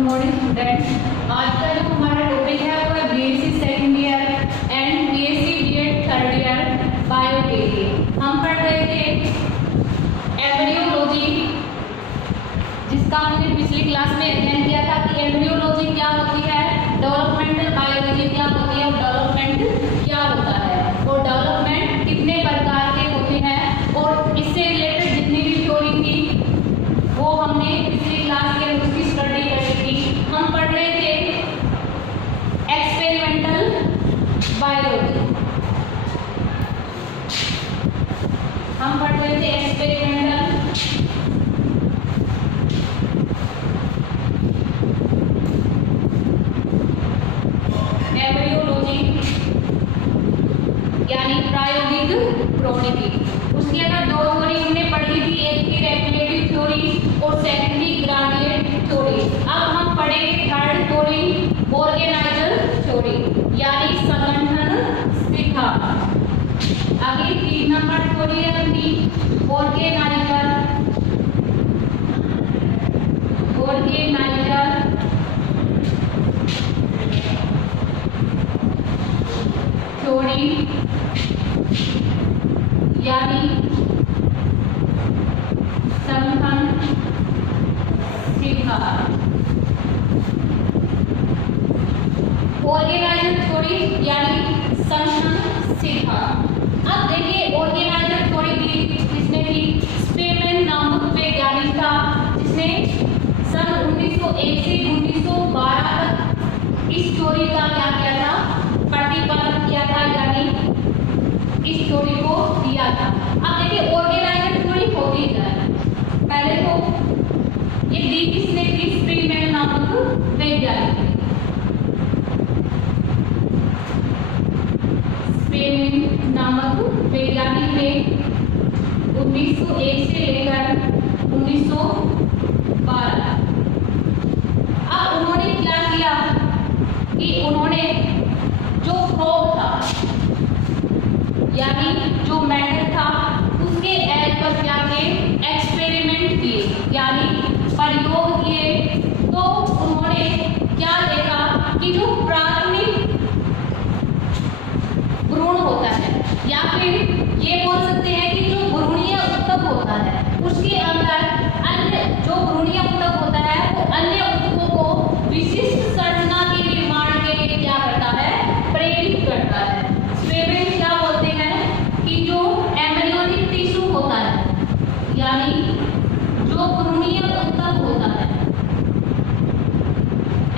Morning student. आज का जो हमारा टॉपिक है वो है BSc second year and BSc BEd third year bio के लिए। हम पढ़ रहे थे एम्ब्रियोलॉजी, जिसका हमने पिछली क्लास में अध्ययन किया था कि एम्ब्रियोलॉजी क्या होती है, डेवलपमेंटल बायोलॉजी क्या होती है और डेवलपमेंट क्या होता है और डेवलपमेंट कितने प्रकार के होते हैं और इससे रिलेटेड जितनी भी थ्योरी थी वो हमने पिछली क्लास के उसकी स्टडी करी थी। हम पढ़ रहे थे एक्सपेरिमेंटल बायोलॉजी, हम पढ़ रहे थे एक्सपेरिमेंटल एम्ब्रियोलॉजी यानी प्रायोगिक प्रौद्योगिकी। उसकी अगर दो थ्योरी हमने पढ़ी थी, एक थी रेगुलेटरी थ्योरी और सेकंड थी ग्रेडिएंट थ्योरी। अब हम पढ़ेंगे थर्ड थ्योरी ऑर्गेनाइजर थ्योरी यानी संगठन सिद्धांत। आगे 3 नंबर थ्योरी है अपनी ऑर्गेनाइजर थ्योरी यानी संगठन सिद्धांत। ऑर्गेनाइजर थ्योरी यानी संगठन सिद्धांत। अब देखिए ऑर्गेनाइजर थ्योरी की जिसने की स्पेमेन नामक वैज्ञानिक था, जिसने सन 1901 से 1912 तक इस थ्योरी का क्या किया था, प्रतिपादन किया था यानी इस थ्योरी को दिया था। अब देखिए ऑर्गेनाइजर थ्योरी होती क्या है। पहले तो ये दी किसने की, स्पेमेन नामक वैज्ञानिक। स्पेमेन नामक वैज्ञानिक ने 1901 से लेकर 1912। अब उन्होंने क्या किया कि उन्होंने जो प्रोब था यानी जो मैटर था उसके एज पर क्या किए, एक्सपेरिमेंट किए यानी प्रयोग किए। तो उन्होंने क्या देखा कि जो प्राथमिक भ्रूण होता है या फिर ये बोल सकते हैं कि जो भ्रूणीय ऊतक होता है उसके अंदर अन्य जो भ्रूणीय ऊतक होता है वो अन्य ऊतकों को विशिष्ट संरचना के निर्माण के लिए क्या करता है, प्रेरित करता है। स्पेमेन क्या बोलते हैं कि जो एम्ब्रियोनिक टिश्यू होता है यानी जो भ्रूणीय ऊतक होता है,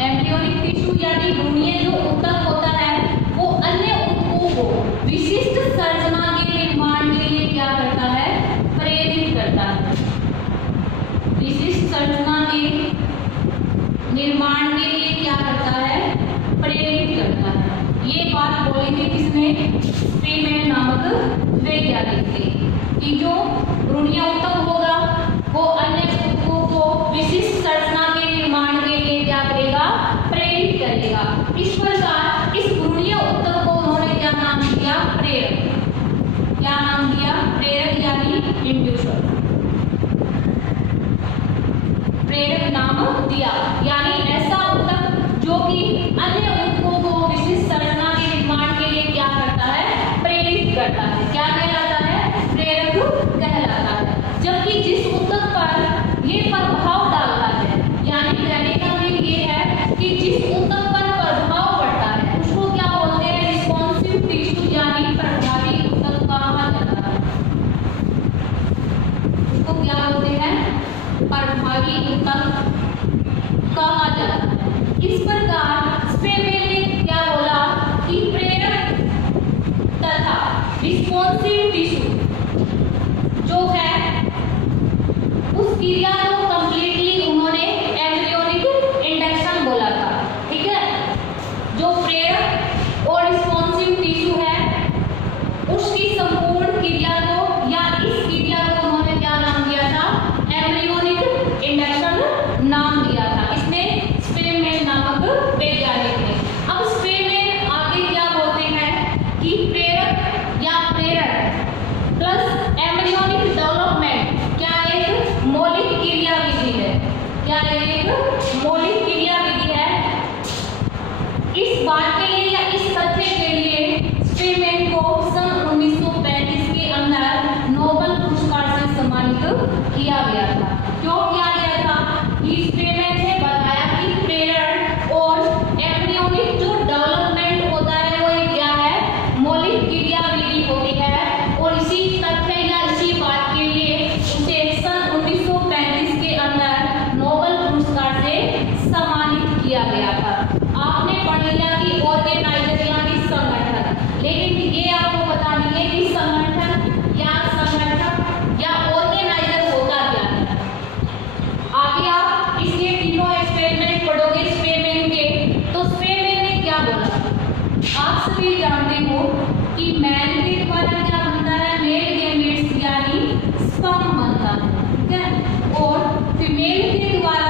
एम्ब्रियोनिक टिश्यू यानी भ्रूणीय जो ऊतक होता है वो अन्य ऊतकों को विशिष्ट संरचना के निर्माण के लिए क्या करता है, प्रेरित करता है। विशिष्ट संरचना के निर्माण के लिए क्या करता है, प्रेरित करता है। ये बात बोली थी किसने, स्पेमेन नामक वैज्ञानिक ने कि जो भ्रूणीय ऊतक होगा वो अन्य ऊतकों को विशिष्ट संरचना के निर्माण के लिए क्या करेगा, प्रेरित करेगा। इस प्रकार इस भ्रूणीय ऊतक को उन्होंने क्या नाम दिया, प्रेरक। क्या नाम दिया, प्रेरक यानी इंड्यूसर। प्रेरक नाम दिया यानी ऐसा ऊतक जो कि अन्य ऊतकों को विशिष्ट संरचना के निर्माण के लिए क्या करता है, प्रेरित करता है। क्या कहलाता है, प्रेरक कहलाता है। जबकि जिस ऊतक पर ये प्रभाव डालता है यानी कहने का मतलब ये है कि जिस ऊतक पर प्रभाव पड़ता है उसको क्या बोलते हैं, रिस्पॉन्सिव टिश्यू यानी प्रभावी ऊतक कहा जाता है। उसको क्या बोलते हैं, प्रभावी ऊतक कहा जाता है। इस प्रकार स्पेमेन ने क्या बोला कि प्रेरक तथा रिस्पॉन्सिव टिश्यू जो है उस क्रिया को कंप्लीटली उन्होंने एम्ब्रियोनिक इंडक्शन बोला था। ठीक है, जो प्रेरक और रिस्पॉन्सिव टिश्यू है उसकी संपूर्ण क्रिया को या इस क्रिया को उन्होंने क्या नाम दिया था, एम्ब्रियोनिक इंडक्शन नाम दिया था। इसने स्पेमेन नामक वैज्ञानिक ने। अब स्पेमेन आगे क्या बोलते हैं कि प्रेरक या प्रेरक प्लस एम्ब्रियोनिक डेवलपमेंट क्या एक मौलिक क्रिया फीमेल के द्वारा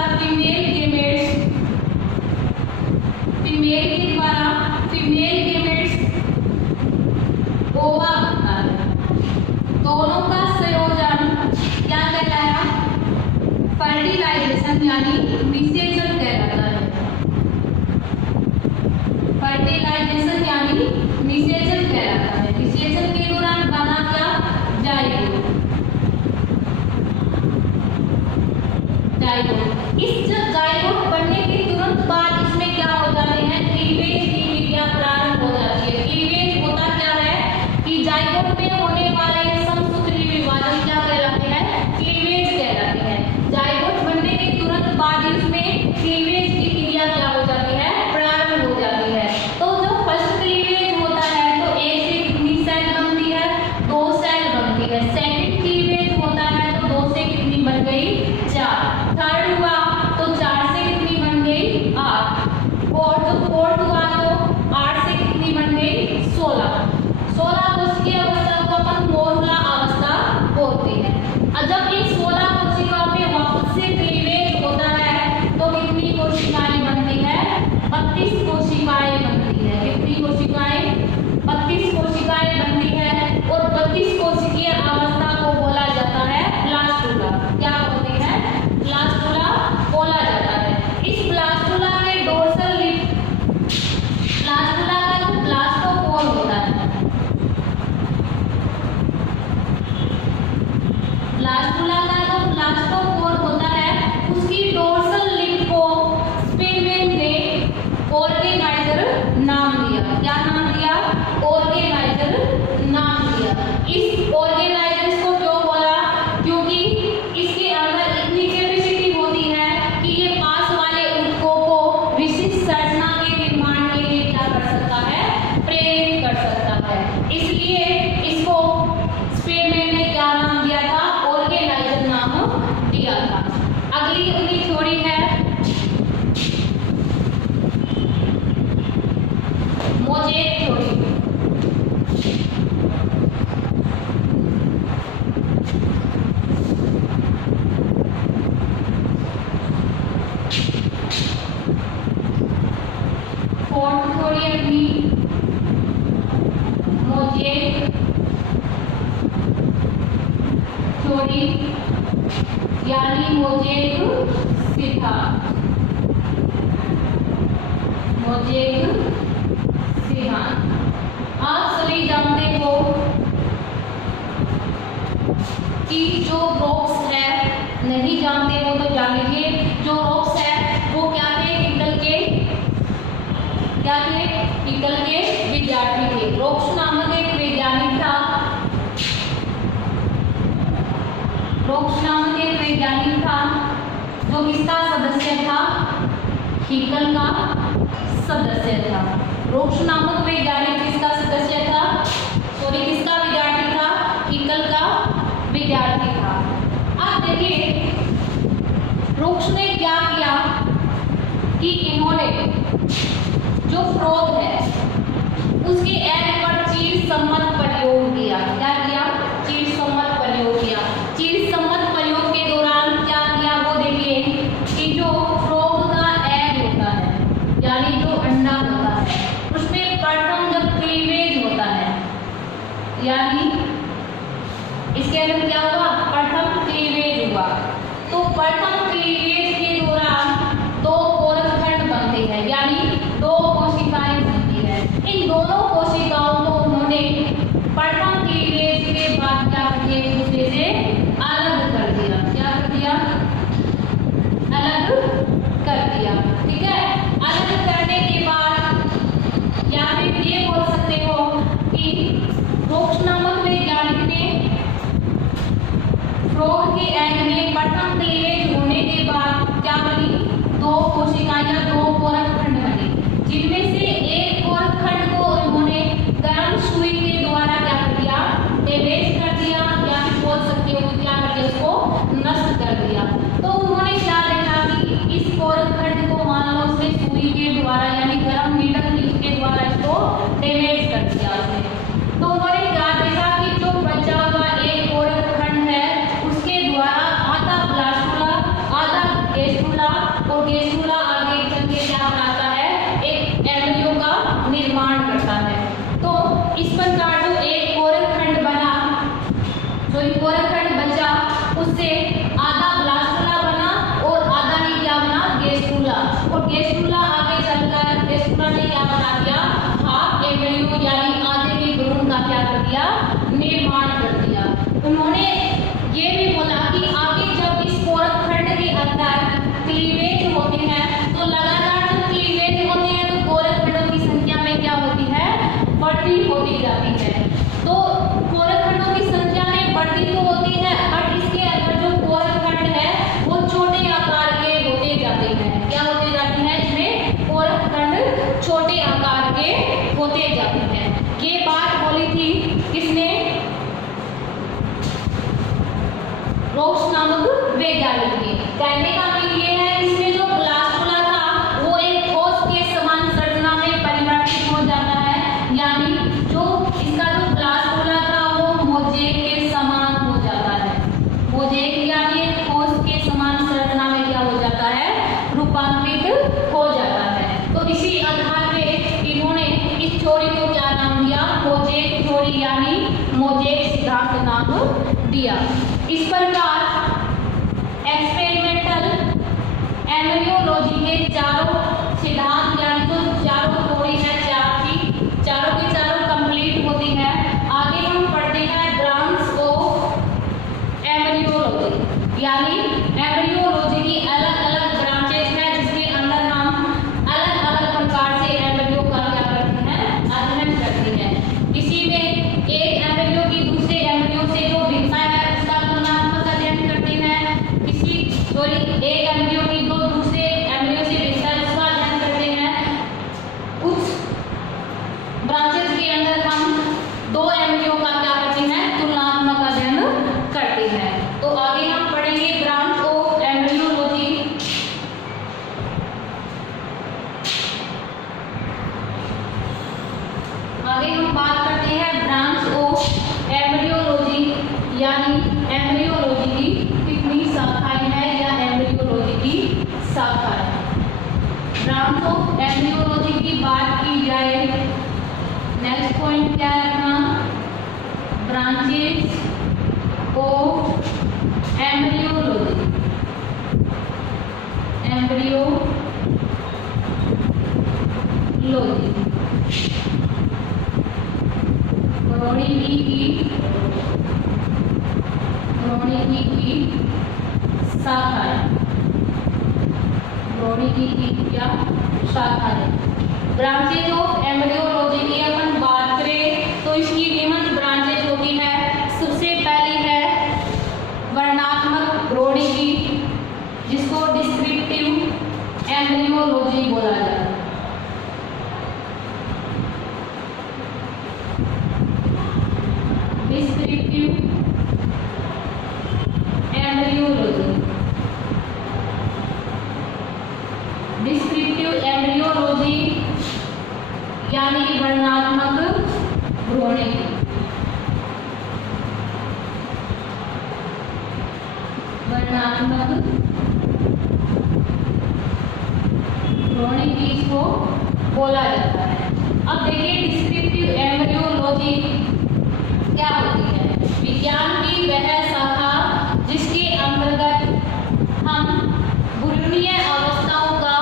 फीमेल गेमेट्स ओवा बनता है। दोनों का संयोजन क्या कहलाया? फर्टिलाइजेशन यानी निषेचन कहलाता है। फर्टिलाइजेशन यानी निषेचन कहलाता है। निषेचन के दौरान बना क्या? जाइगोट। इस जाइगोट बनने के तुरंत बाद इसमें क्या हो जाते हैं? क्लीवेज की क्रिया प्रारंभ हो जाती है। क्लीवेज होता क्या है कि जाइगोट में होने वाले समसूत्री विभाजन क्या कहलाते हैं? क्लीवेज कहलाते हैं। जाइगोट बनने के तुरंत बाद इसमें क्लीवेज की क्रिया क्या हो जाती है? प्रारंभ हो जाती है। तो जो फर्स्ट क्लीवेज होता है तो एक से कितनी सेल बनती है? 2 सेल बनती है। सेकंड क्लीवेज होता है तो 2 से कितनी बन गई? 4। थर्ड हुआ तो 4 से कितनी बन गई? 8। फोर्थ हुआ तो 8 से कितनी बन गई? 16 कोशिकीय अवस्था को अपन मोर्ला अवस्था बोलते हैं। और जब इन 16 कोशिकाओं में वापस से क्लीवेज होता है तो कितनी कोशिकाएं बनती है? 32 कोशिकाएं बनती है। कितनी कोशिकाएं? 32 कोशिकाएं बनती है। और 32 कोशिकीय अवस्था को बोला जाता है ब्लास्टुला। क्या बोलते हैं? ब्लास्टुला बोला जाता है। इस ब्लास्टुला के डोर्सल लिप, ब्लास्टुला का जो ब्लास्टोपोर होता है, ब्लास्टुला का जो ब्लास्टोपोर होता है उसकी डोर्सल लिप को स्पेमेन ने ऑर्गेनाइजर नाम दिया। क्या नाम दिया? ऑर्गेनाइजर नाम दिया। इस ऑर्गेनाइजर को क्यों बोला? क्योंकि इसके अंदर इतनी कैपेसिटी होती है कि ये पास वाले ऊतकों को विशिष्ट संरचना के निर्माण के लिए क्या कर सकता है? प्रेरित कर सकता है। इसलिए इसको स्पेमेन ने क्या नाम दिया था? ऑर्गेनाइजर नाम दिया था। अगली उनकी थ्योरी है मोज़ेक थ्योरी। फोर्थ थ्योरी अपनी मोज़ेक थ्योरी यानी मोज़ेक सिद्धांत। मोज़ेक सिद्धांत आप सभी जानते हो कि जो रॉक्स है, नहीं जानते हो तो जान लीजिए, जो रॉक्स है वो क्या थे? टिकल के क्या थे? टिकल के विद्यार्थी थे। रॉक्स नामक एक वैज्ञानिक था। रॉक्स नामक एक वैज्ञानिक था जो किसका सदस्य था? टिकल का सदस्य था। रॉक्स नामक वैज्ञानिक किसका सदस्य था? सॉरी, किसका विद्यार्थी था? टिकल का विद्यार्थी था। अब देखिए रॉक्स ने क्या किया कि इन्होंने जो फ्रॉग है उसके एग पर चीर सम्मत प्रयोग किया। क्या किया? चीर सम्मत प्रयोग किया। चीर सम्मत प्रयोग के दौरान क्या किया वो देखिए कि जो फ्रॉग का एग होता है यानी जो अंडा होता है उसमें प्रथम जब क्लीवेज होता है यानी इसके अंदर क्या हुआ? प्रथम क्लीवेज हुआ। तो प्रथम क्लीवेज के दौरान 2 कोरकखंड बनते हैं यानी 2 कोशिकाएं बनती है। इन दोनों कोशिकाओं को उन्होंने प्रथम क्लीवेज के बाद क्या किया? एक दूसरे से अलग कर दिया। क्या कर दिया? अलग कर दिया। ठीक है। अलग करने के बाद या फिर ये बोल सकते हो कि रॉक्स नामक वैज्ञानिक ने फ्रॉग के एग में प्रथम क्लीवेज होने के बाद क्या बनी? 2 कोशिकाएं या 2 कोरकखंड बने, जिनमें से एक कोरकखंड को उन्होंने गर्म सुई के द्वारा क्या कर दिया? डैमेज कर दिया या फिर बोल सकते हो क्या कर दिया? उसको नष्ट कर दिया। तो उन्होंने क्या देखा कि इस कोरकखंड को मान लो उसने सुई के द्वारा यानी गर्म नीडल के द्वारा इसको डैमेज कर दिया उसने। तो उन्होंने क्या देखा कि जो बचा हुआ एक कोरकखंड है उसके द्वारा आधा ब्लास्टुला आधा दिया, निर्माण कर दिया। उन्होंने ये भी बोला कि आगे जब इस कोरक खंड के अंदर क्लीवेज होते हैं तो लगातार जब क्लीवेज होते हैं तो कोरक खंडों की संख्या में क्या होती है, बढ़ती होती जाती है। तो कोरक खंडों की संख्या में बढ़ती तो होती है, बट इसके अंदर जो कोरक खंड है वो छोटे आकार के होते जाते हैं। क्या होते जाते हैं, इसमें कोरक खंड छोटे आकार के होते जाते हैं। ये बात बोली थी किसने, रोक्स नामक वैज्ञानिक ने। कहने का मतलब ये है, इसमें जो ब्लास्टुला था वो एक ठोस के समान संरचना में परिवर्तित हो जाता है, यानी जो इसका जो ब्लास्टुला था वो मोज़ेक के समान हो जाता है। मोज़ेक यानी ठोस के समान संरचना में क्या हो जाता है, रूपांतरित हो जाता है। तो इसी आधार पे इन्होंने इस थ्योरी को क्या नाम दिया, मोज़ेक थ्योरी यानी मोज़ेक सिद्धांत नाम दिया। इस प्रकार एक्सपेरिमेंटल एम्ब्रियोलॉजी के चारों सिद्धांत यानी जो चारों थ्योरी है, चारों की चारों कंप्लीट होती है। आगे हम पढ़ते हैं ब्रांच ऑफ एम्ब्रियोलॉजी, यानी एम्ब्रियोलॉजी की अलग अलग ब्रांचेस हैं जिसके अंदर हम अलग अलग प्रकार से एम्ब्रियो का क्या करते हैं, अध्ययन करते हैं। इसी में एक एम्ब्रियो की दूसरे एम्ब्रियो से जो भिन्नता है एक एम्ब्रियो की दो दूसरे एम्ब्रियो से भिन्नता उसका अध्ययन करते हैं। उस ब्रांचेस के अंदर हम दो एम्ब्रियो का क्या करते हैं, तुलनात्मक अध्ययन करते हैं। तो आगे हम पढ़ेंगे ब्रांच ऑफ एम्ब्रियोलॉजी। आगे हम बात करते हैं ब्रांच ऑफ एम्ब्रियोलॉजी, यानी एम्ब्रियोलॉजी की कितनी शाखाएं हैं या एम्ब्रियोलॉजी की शाखाएं। ब्रांच ऑफ एम्ब्रियोलॉजी की बात की जाए, नेक्स्ट पॉइंट क्या रखना, ब्रांचेस ऑफ एम्ब्रियोलॉजी। भ्रूणिकी की शाखाएं, भ्रूणिकी की क्या शाखाएं। ब्रांचेज ऑफ एम्ब्रियोलॉजी की अपन बात करें तो इसकी निम्न ब्रांचेज होती है। सबसे पहली है वर्णनात्मक भ्रूणिकी, जिसको डिस्क्रिप्टिव एम्ब्रियोलॉजी बोला जाता है। डिस्क्रिप्टिव एम्ब्रियोलॉजी, डिस्क्रिप्टिव एम्ब्रियोलॉजी यानी वर्णनात्मक भ्रूणिकी। वर्णनात्मक भ्रूणिकी इसको बोला जाता है। अब देखिए डिस्क्रिप्टिव एम्ब्रियोलॉजी क्या होती है। विज्ञान की वह शाखा जिसके अंतर्गत हम भ्रूणीय अवस्थाओं का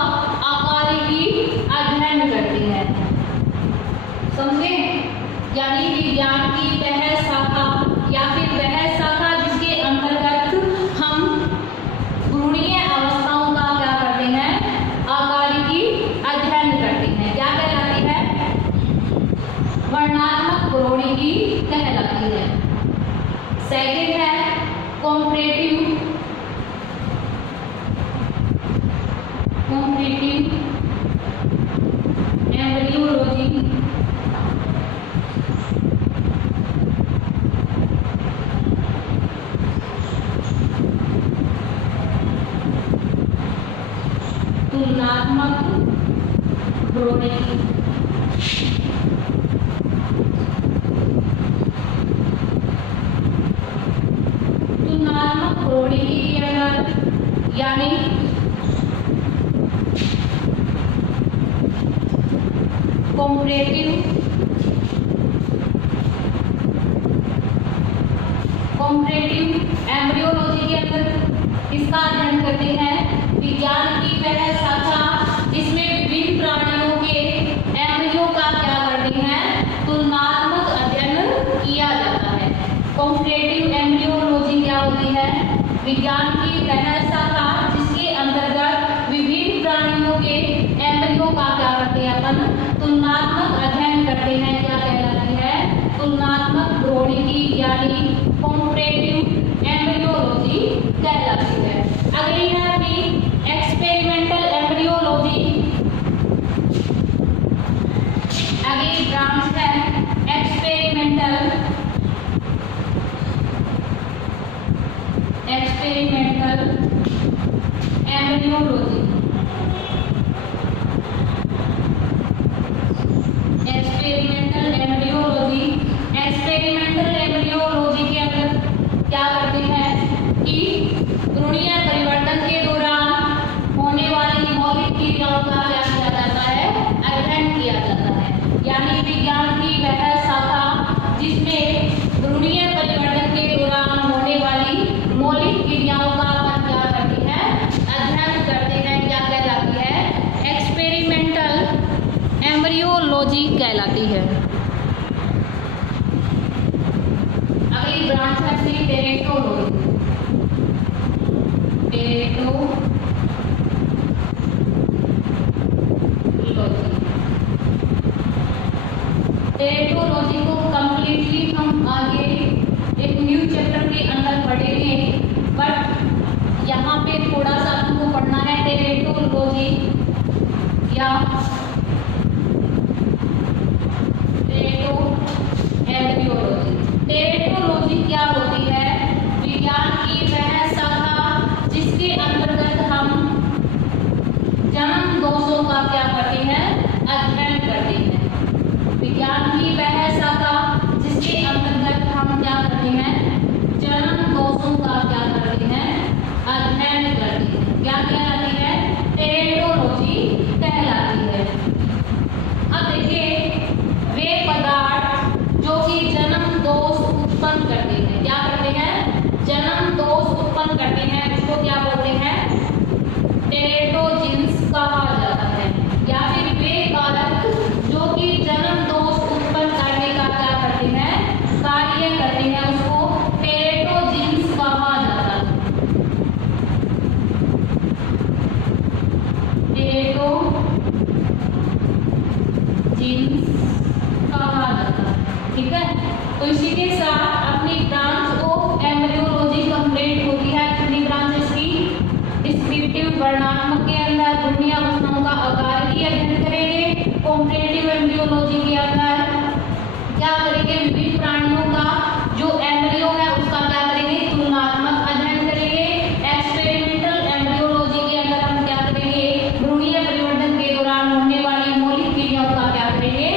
आकारिकी अध्ययन करते हैं। समझे, यानी विज्ञान की वह शाखा या फिर वह शाखा जिसके अंतर्गत हम भ्रूणीय अवस्थाओं का क्या करते हैं, आकारिकी अध्ययन करते हैं। क्या कहलाती है, वर्णनात्मक भ्रूणिकी कहलाती है। सेकंड है कॉम्परेटिव एम्ब्रियोलॉजी। तुलनात्मक भ्रूणिकी। तुलनात्मक भ्रूणिकी के अंदर यानी कॉम्परेटिव एम्ब्रियोलॉजी के अंदर इसका अध्ययन करते हैं। विज्ञान की वह शाखा जिसमें विभिन्न प्राणियों के एम्ब्रियो का क्या करते हैं, तुलनात्मक अध्ययन किया विज्ञान की वह शाखा जिसके अंतर्गत विभिन्न प्राणियों के एम्ब्रियो का क्या करते हैं अपन तुलनात्मक अध्ययन करते हैं, क्या कहलाती है तुलनात्मक भ्रूणिकी यानी कंपैरेटिव एम्ब्रियोलॉजी कहलाती है। अगली है अपनी एक्सपेरिमेंटल एम्ब्रियोलॉजी। अगली ब्रांच है एक्सपेरिमेंटल एम्ब्रियोलॉजी। एक्सपेरिमेंटल एम्ब्रियोलॉजी के अंदर क्या करते हैं कि भ्रूणीय परिवर्तन के दौरान होने वाली मौलिक क्रियाओं का क्या किया जाता है अध्ययन किया जाता है। यानी विज्ञान की वह शाखा जिसमें भ्रूणीय परिवर्तन के दौरान होने वाली मौलिक क्रियाओं का अपन क्या करते हैं अध्ययन करते हैं, क्या कहलाती है एक्सपेरिमेंटल एम्ब्रियोलॉजी कहलाती है। अगली ब्रांच है अपनी टेरेटोलॉजी। टेरेटोलॉजी को कंप्लीटली हम आगे एक न्यू चैप्टर के अंदर पढ़ेंगे, बट यहाँ पे थोड़ा सा हमको पढ़ना है टेरेटोलॉजी या एम्ब्रियोलॉजी। टेरेटोलॉजी क्या होती है? विज्ञान की वह शाखा जिसके अंतर्गत हम जन्म दोषों का क्या करते हैं अध्ययन करते हैं। विज्ञान की वह शाखा जिसके अंतर्गत हम क्या करते हैं जन्म दोषों का क्या करते हैं अध्ययन करते हैं, क्या कहलाती है टेरेटोलॉजी कहलाती है। अब देखिए वे पदार्थ जो कि जन्म दोष उत्पन्न करते हैं, क्या करते हैं जन्म दोष उत्पन्न करते हैं, उसको क्या बोलते हैं टेरेटोजेंस कहा जाता है। या फिर वे कारक जो कि जन्म दोष उत्पन्न करने का क्या करते हैं कार्य करते हैं, उसको टेरेटोजेंस कहा जाता है। टेरेटोजेंस कहा जाता है, ठीक है। तो इसी के साथ अपनी ब्रांच ऑफ एम्ब्रियोलॉजी कंप्लीट होती है। कितनी ब्रांचेस की? डिस्क्रिप्टिव वर्णनात्मक के अंदर भ्रूणीय अवस्थाओं का आकार की अध्ययन करेंगे, कॉम्परेटिव एम्ब्रियोलॉजी के अंदर क्या करेंगे विभिन्न प्राणियों का जो एम्ब्रियो है उसका क्या करेंगे तुलनात्मक अध्ययन करेंगे। एक्सपेरिमेंटल एम्ब्रियोलॉजी के अंदर हम क्या करेंगे भ्रूणीय परिवर्तन के दौरान होने वाली मौलिक क्रियाओं का क्या करेंगे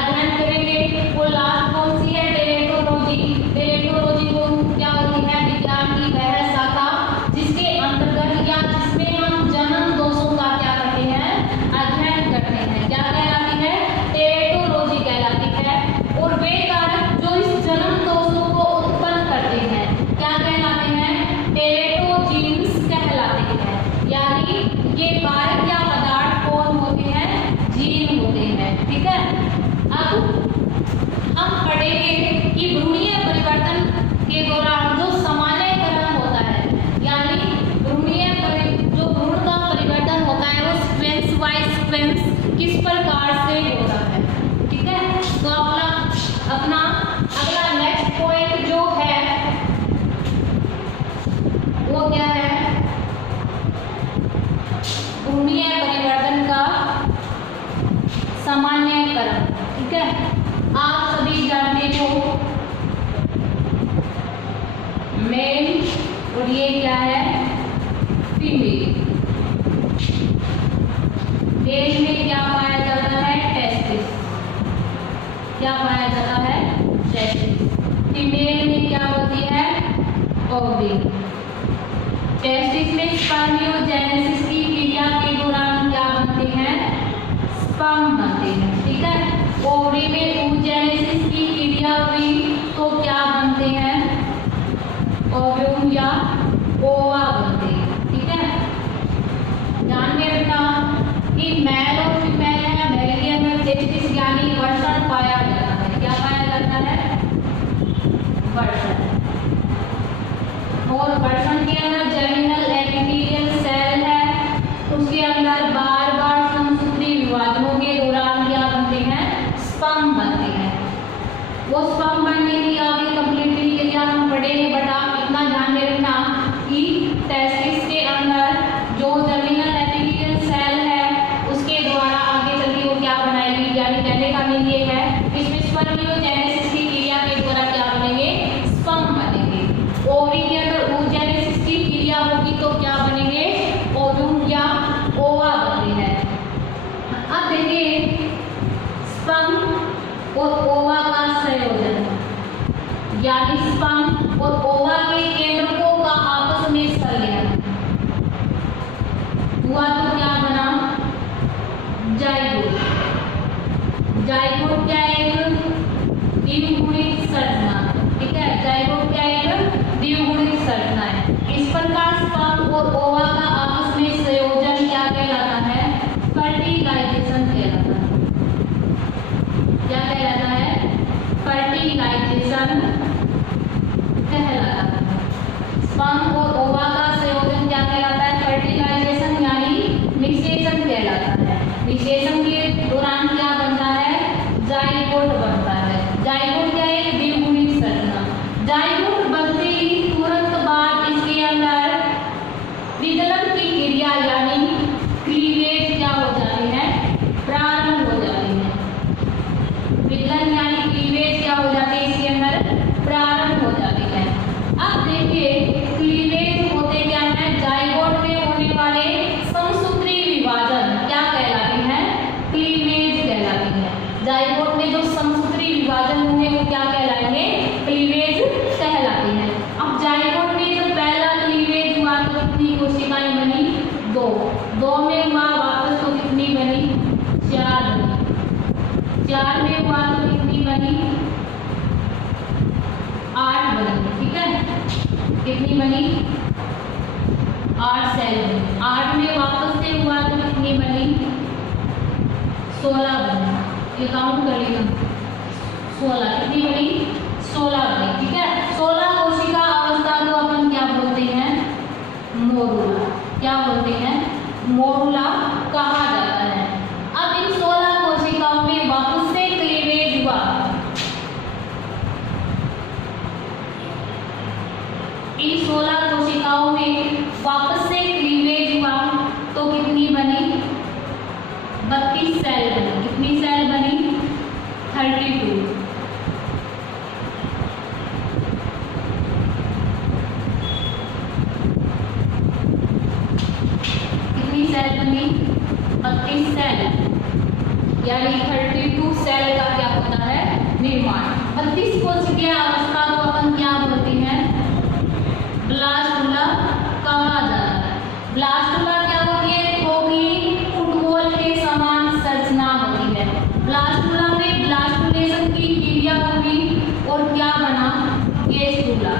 अध्ययन करेंगे। वो लास्ट कौन सी है टेरेटोलॉजी। टेरेटोलॉजी को क्या होती है विज्ञान की वह शाखा जिसके अंतर्गत या जिसमें हम जन्म दोषों का क्या करते हैं अध्ययन करते हैं, क्या कहलाती है टेरेटोलॉजी कहलाती है। और वे कारक जो इस जन्म दोषों को उत्पन्न करते हैं क्या कहलाते हैं टेरेटोजेंस कहलाते हैं। यानी ये कारक या पदार्थ कौन होते हैं जीन होते हैं, ठीक है। अब हम पढ़ेंगे कि भ्रूणीय परिवर्तन के दौरान जो सामान्यकरण होता है, यानी जो भ्रूण का परिवर्तन होता है वो सीक्वेंस बाय सीक्वेंस किस प्रकार से होता है, ठीक है। तो अपना अगला नेक्स्ट पॉइंट जो है वो क्या है भ्रूणीय परिवर्तन का सामान्यकरण, ठीक है। आप सभी जानते हो मेल और ये क्या है फीमेल। मेल में क्या पाया जाता है टेस्टिस, क्या पाया जाता है टेस्टिस। फीमेल में क्या होती है ओवरी। टेस्टिस में स्पर्मियोजेनेसिस की क्रिया के दौरान क्या बनते हैं स्पर्म बनते हैं, ठीक है। ओवरी में oogenesis की क्रिया हुई तो क्या बनते हैं ओव्यूम या ओवा बनते हैं, ठीक है। ध्यान में रखना कि मेल और फीमेल है, मेल में टेस्टिस यानी वर्षण पाया जाता है, क्या पाया जाता है वर्षण। और वर्षण के अंदर टेस्टिस के अंदर जो जर्मिनल एपिथेलियल सेल है उसके द्वारा आगे चल के वो क्या बनाएगी, यानी कहने का मीन ये है इसमें स्पर्मियोजेनेसिस की क्रिया के द्वारा क्या बनेंगे, स्पर्म बनेंगे। ओवरी के अंदर oogenesis की क्रिया होगी तो क्या बनेंगे, ओव्यूम या ओवा बनते हैं। अब देखिए स्पर्म और ओवा का संयोजन, यानी स्पर्म और ओवा के केंद्रकों का आपस में संलयन हुआ तो क्या बना, जाइगोट। जाइगोट क्या है, एक द्विगुणित संरचना, ठीक है, जाइगोट क्या है, एक द्विगुणित संरचना है। इस प्रकार स्पर्म और ओवा का आपस में संयोजन क्या कहलाता है, फर्टिलाइजेशन कहलाता है। क्या कहलाता है, फर्टिलाइजेशन कहलाता है। स्पर्म और ओवा का संयोजन क्या कहलाता है, फर्टिलाइजेशन यानी निषेचन कहलाता है। निषेचन के दौरान क्या बनता है, जाइगोट बनता है। जाइगोट क्या है, द्विगुणित संरचना। जाइगोट बनते ही तुरंत बाद इसके अंदर विदलन की क्रिया यानी क्लीवेज क्या हो जाती है, प्रारंभ हो जाती है। विदलन यानी क्लीवेज क्या हो जाती है, इसके अंदर प्रारंभ हो जाती है। अब देखिए क्लीवेज होते क्या है, जाइगोट में होने वाले समसूत्री विभाजन क्या कहलाते हैं, क्लीवेज कहलाती है। जाइगोट में जो समसूत्री विभाजन होंगे वो क्या कहलाएंगे, क्लीवेज कहलाती है। अब जाइगोट में जो पहला क्लीवेज हुआ तो कितनी कोशिकाएं बनी, दो में हुआ वापस तो कितनी बनी, 4 बनी। 4 में हुआ तो कितनी बनी, 8 बनी, ठीक है, कितनी बनी, 8 सेल बनी। 8 में वापस से हुआ तो कितनी बनी, 16 बनी। ये काउंट कर लीजिए, 16 कितनी बनी, 16 बनी, ठीक है। 16 कोशिका अवस्था को अपन क्या बोलते हैं, मोरुला। क्या बोलते हैं, मोरुला कहा जाता है। अब इन 16 कोशिकाओं में वापस से क्लीवेज हुआ। इन 16 कोशिकाओं में वापस से क्लीवेज हुआ तो कितनी बनी, 32 सेल बनी। कितनी सेल बनी, 32। कितनी सेल बनी, 32 सेल, यानी 32 सेल का क्या होता है, निर्माण। 32 कोशिकीय अवस्था को अपन क्या बोलते हैं, ब्लास्टुला कहा जाता है। ब्लास्टुला क्या होती है, खोखली फुटबॉल के समान संरचना होती है। ब्लास्टुला में ब्लास्टुलेशन की क्रिया हुई और क्या बना, गेस्टुला।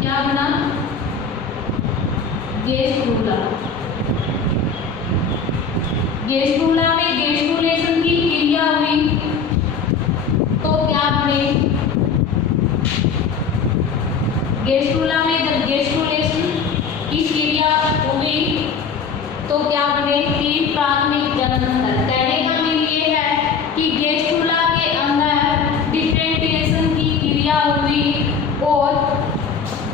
क्या बना, गेस्टुला। गेस्टुला में गेस्टुलेशन की क्रिया हुई तो क्या बने, गेस्टुला में जब गेस्टुलेशन की क्रिया हुई तो क्या बने, 3 प्राथमिक जननस्तर। कहने का मीन ये है कि गेस्टुला के अंदर डिफरेंशिएशन की क्रिया हुई और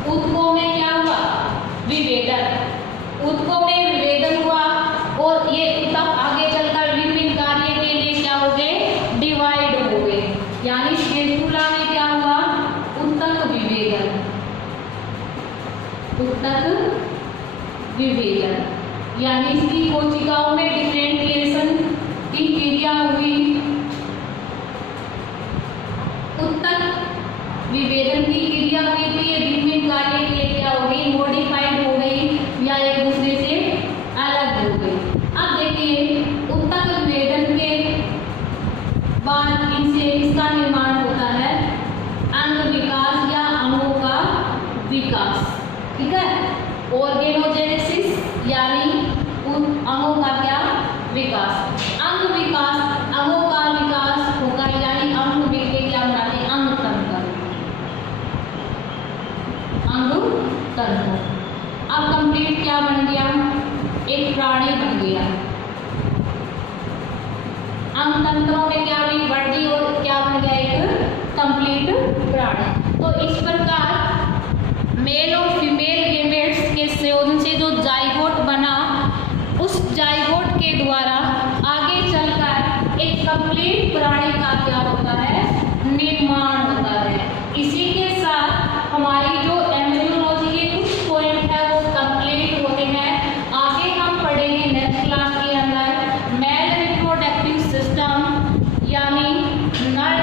ऊतकों में क्या हुआ, विभेदन। ऊतकों में विभेदन हुआ और ये ऊतक आगे चलकर विभिन्न कार्य के लिए क्या हो गए, डिवाइड हो गए। यानी गेस्टुला में क्या हुआ, ऊतक विभेदन। ऊतक विभेदन यानी इसकी कोशिकाओं में डिफरेंशिएशन की क्रिया हुई। ऊतक विभेदन की क्रिया हुई तो ये विभिन्न कार्य के लिए क्या हो गई, मॉडिफाइड हो गई या एक दूसरे से अलग हो गई। अब देखिए ऊतक विभेदन के बाद इनसे इसका निर्माण होता है अंग विकास या अंगों का विकास, ठीक है। ऑर्गेनोजेनेसिस यानी उन अंगों का क्या, विकास। अंग विकास, अंगों का विकास होगा यानी अंग मिलके क्या बनाते हैं, अंग तंत्र। अंग तंत्र अब कंप्लीट क्या बन गया, एक प्राणी बन गया। तंत्रों में क्या हुई, वृद्धि और क्या बन गया, एक कंप्लीट प्राणी। तो इस प्रकार मेल और फीमेल गेमेट्स के संयोजन से जो जाइगोट बना, उस जाइगोट के द्वारा आगे चलकर एक कंप्लीट प्राणी का क्या होता है, निर्माण होता है। इसी के साथ हमारी जो एम्ब्रियोलॉजी के कुछ पॉइंट है वो कंप्लीट होते हैं। आगे हम पढ़ेंगे नेक्स्ट क्लास के अंदर मेल रिप्रोडक्टिव सिस्टम यानी नर